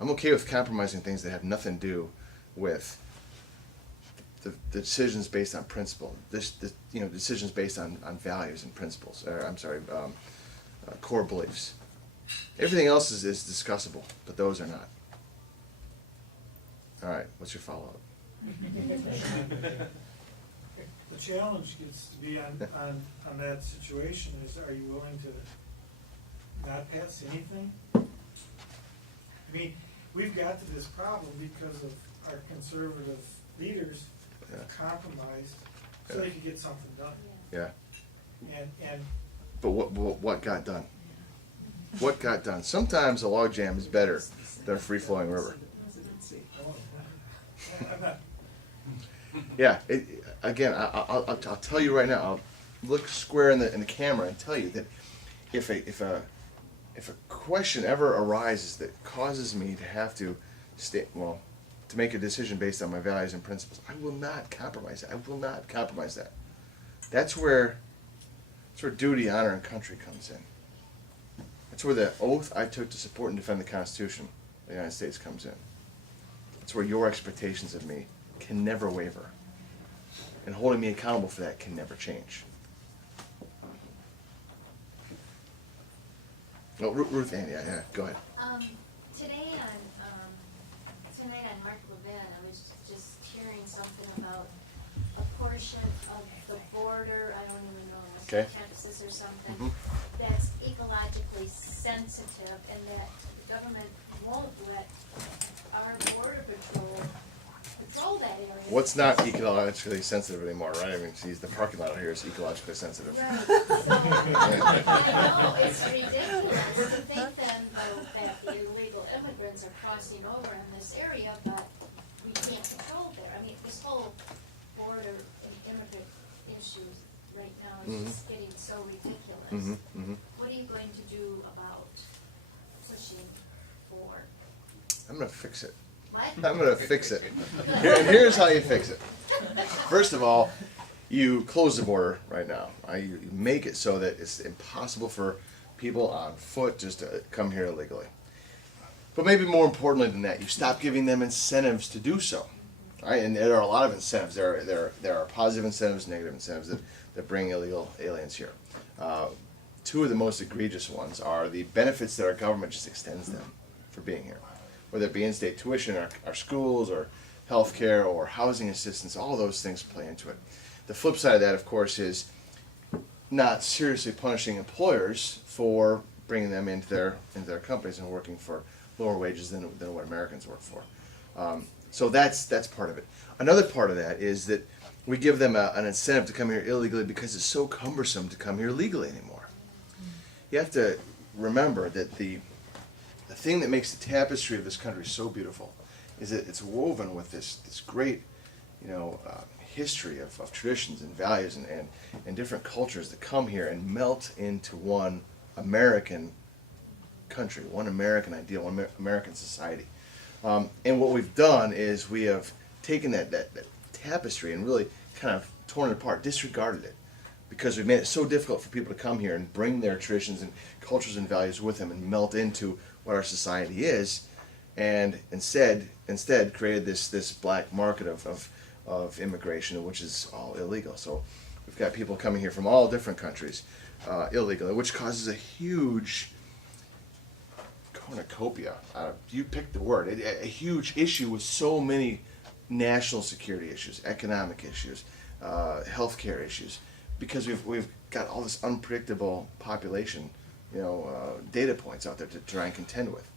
I'm okay with compromising things that have nothing to do with the decisions based on principle. Decisions based on values and principles. Core beliefs. Everything else is discussable, but those are not. All right, what's your follow-up? The challenge gets to be on that situation is, are you willing to not pass anything? I mean, we've got to this problem because of our conservative leaders compromised so they could get something done. Yeah. And But what got done? What got done? Sometimes a log jam is better than a free-flowing river. I'm not. Yeah. Again, I'll tell you right now. I'll look square in the camera and tell you that if a question ever arises that causes me to have to to make a decision based on my values and principles, I will not compromise it. I will not compromise that. That's where duty, honor, and country comes in. That's where the oath I took to support and defend the Constitution of the United States comes in. That's where your expectations of me can never waver. And holding me accountable for that can never change. Oh, Ruth Ann, yeah, go ahead. Tonight on Mark Levin, I was just hearing something about a portion of the border, I don't even know, Texas or something, that's ecologically sensitive, and that the government won't let our border patrol that area. What's not ecologically sensitive anymore, right? I mean, geez, the parking lot out here is ecologically sensitive. Right. So, it's ridiculous to think then, though, that the illegal immigrants are crossing over in this area, but we can't control there. I mean, this whole border and immigrant issue right now is just getting so ridiculous. What are you going to do about pushing for? I'm going to fix it. What? I'm going to fix it. Here's how you fix it. First of all, you close the border right now. You make it so that it's impossible for people on foot just to come here illegally. But maybe more importantly than that, you stop giving them incentives to do so. Right? And there are a lot of incentives. There are positive incentives, negative incentives that bring illegal aliens here. Two of the most egregious ones are the benefits that our government just extends them for being here. Whether it be in-state tuition, our schools, or health care, or housing assistance, all those things play into it. The flip side of that, of course, is not seriously punishing employers for bringing them into their companies and working for lower wages than what Americans work for. So that's part of it. Another part of that is that we give them an incentive to come here illegally because it's so cumbersome to come here legally anymore. You have to remember that the thing that makes the tapestry of this country so beautiful is that it's woven with this great, history of traditions and values and different cultures that come here and melt into one American country, one American ideal, one American society. And what we've done is we have taken that tapestry and really kind of torn it apart, disregarded it, because we've made it so difficult for people to come here and bring their traditions and cultures and values with them and melt into what our society is, and instead created this black market of immigration, which is all illegal. So we've got people coming here from all different countries illegally, which causes a huge cornucopia. You picked the word. A huge issue with so many national security issues, economic issues, healthcare issues, because we've got all this unpredictable population, data points out there to try and contend with.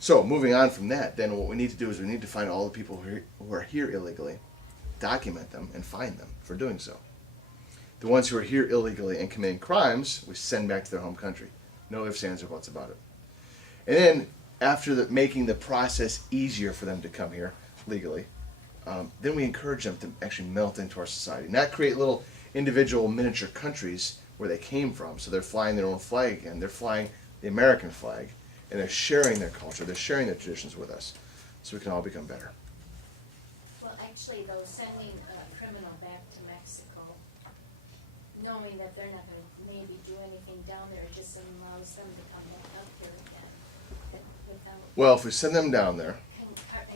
So moving on from that, then what we need to do is we need to find all the people who are here illegally, document them, and fine them for doing so. The ones who are here illegally and committing crimes, we send back to their home country. No ifs, ands, or buts about it. And then after making the process easier for them to come here legally, then we encourage them to actually melt into our society, not create little individual miniature countries where they came from. So they're flying their own flag again. They're flying the American flag, and they're sharing their culture. They're sharing their traditions with us, so we can all become better. Well, actually, though, sending a criminal back to Mexico, knowing that they're not going to maybe do anything down there, just allows them to come back up here again without Well, if we send them down there,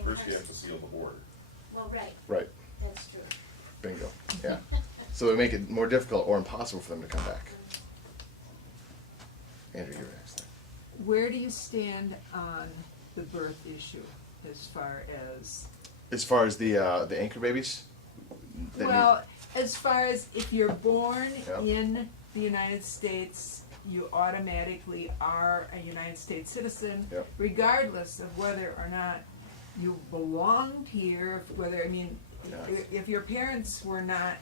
First you have to seal the border. Well, right, right, that's true. bingo, yeah. So it make it more difficult or impossible for them to come back. Andrew, you're next. Where do you stand on the birth issue as far as the anchor babies? that need- well, as far as if you're born Yeah. in the United States, you automatically are a United States citizen, Yeah. regardless of whether or not you belonged here, whether, I mean, Yeah. if your parents were not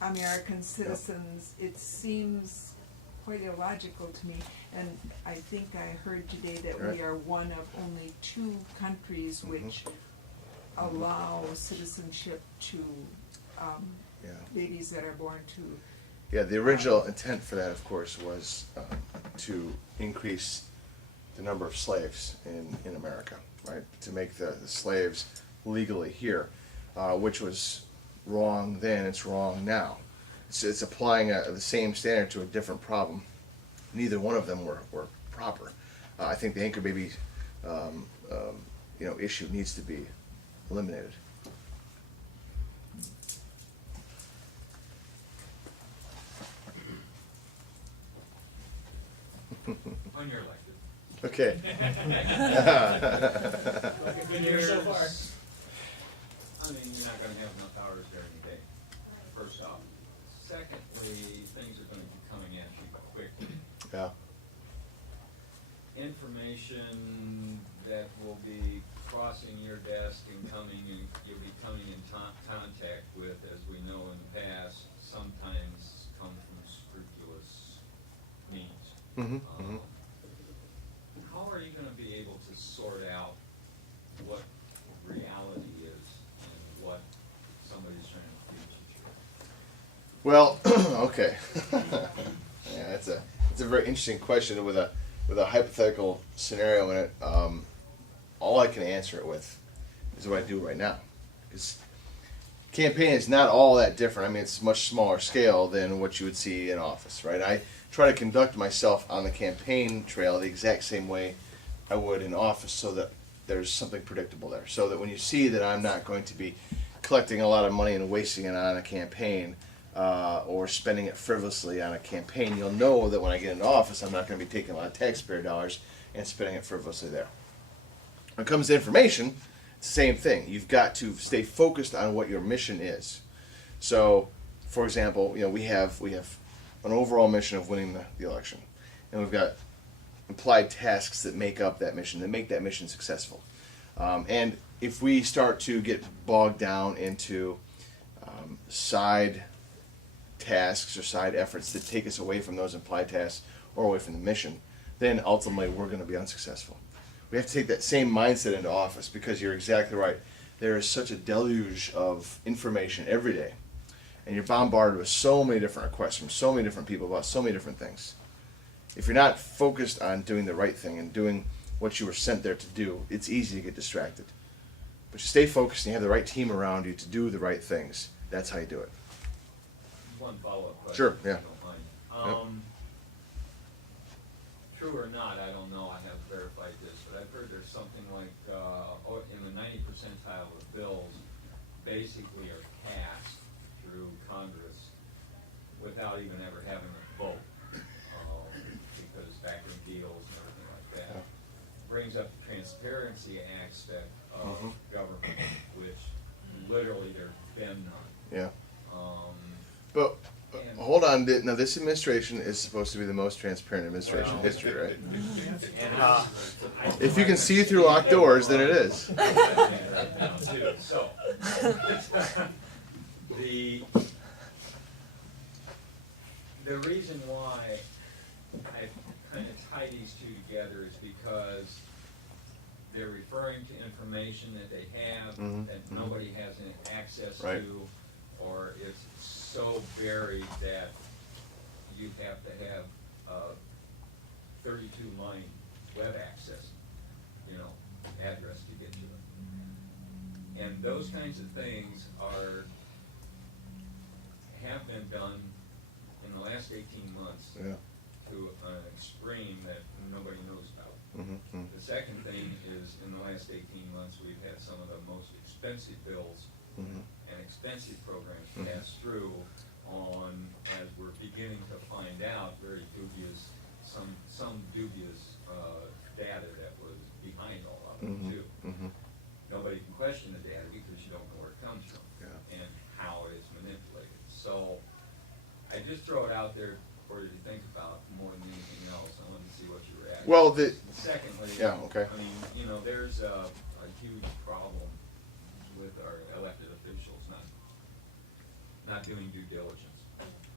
American citizens, it seems quite illogical to me. And I think I heard today that Right. we are one of only 2 countries which allow citizenship to Yeah. babies that are born to. Yeah, the original intent for that, of course, was to increase the number of slaves in America, right? To make the slaves legally here, which was wrong then, it's wrong now. It's applying the same standard to a different problem. Neither one of them were proper. I think the anchor baby issue needs to be eliminated. When you're elected. Okay. Good news so far. I mean, you're not gonna have enough hours during the day, first off. Secondly, things are gonna be coming at you quickly. Yeah. Information that will be crossing your desk and you'll be coming in contact with, as we know in the past, sometimes come from scrupulous means. Mm-hmm. How are you gonna be able to sort out what reality is and what somebody's trying to teach you? Well, okay. Yeah, it's a very interesting question with a hypothetical scenario in it. All I can answer it with is what I do right now. Because campaign is not all that different. I mean, it's much smaller scale than what you would see in office, right? I try to conduct myself on the campaign trail the exact same way I would in office, so that there's something predictable there. So that when you see that I'm not going to be collecting a lot of money and wasting it on a campaign, or spending it frivolously on a campaign, you'll know that when I get into office, I'm not going to be taking a lot of taxpayer dollars and spending it frivolously there. When it comes to information, it's the same thing. You've got to stay focused on what your mission is. So, for example, we have an overall mission of winning the election, and we've got implied tasks that make up that mission, that make that mission successful. And if we start to get bogged down into side tasks or side efforts that take us away from those implied tasks or away from the mission, then ultimately we're going to be unsuccessful. We have to take that same mindset into office, because you're exactly right. There is such a deluge of information every day, and you're bombarded with so many different requests from so many different people about so many different things. If you're not focused on doing the right thing and doing what you were sent there to do, it's easy to get distracted. But you stay focused and you have the right team around you to do the right things. That's how you do it. One follow-up question. Sure, if yeah. you don't mind. True or not, I don't know, I haven't verified this, but I've heard there's something like, in the 90 percentile of bills, basically are passed through Congress without even ever having a vote, because backroom deals and everything like that. Brings up the transparency aspect of government, which literally there's been none. Yeah. Um, But hold on. Now, this administration is supposed to be the most transparent administration in history, right? And If you can see through locked doors, then it is. right now too. So the reason why I kind of tie these two together is because they're referring to information that they have that nobody has any access Right. to, or it's so buried that you have to have 32-line web access, address to get to it. And those kinds of things have been done in the last 18 months Yeah. to an extreme that nobody knows about. Mhm. The second thing is, in the last 18 months, we've had some of the most expensive bills Mhm. and expensive programs pass through on, as we're beginning to find out, very dubious, some dubious data that was behind all of it Mhm. too. Mhm. Nobody can question the data because you don't know where it comes from Yeah. and how it's manipulated. So I just throw it out there for you to think about more than anything else. I wanted to see what you were at. Well, Secondly, yeah, okay. I mean, there's a huge problem with our elected officials not doing due diligence.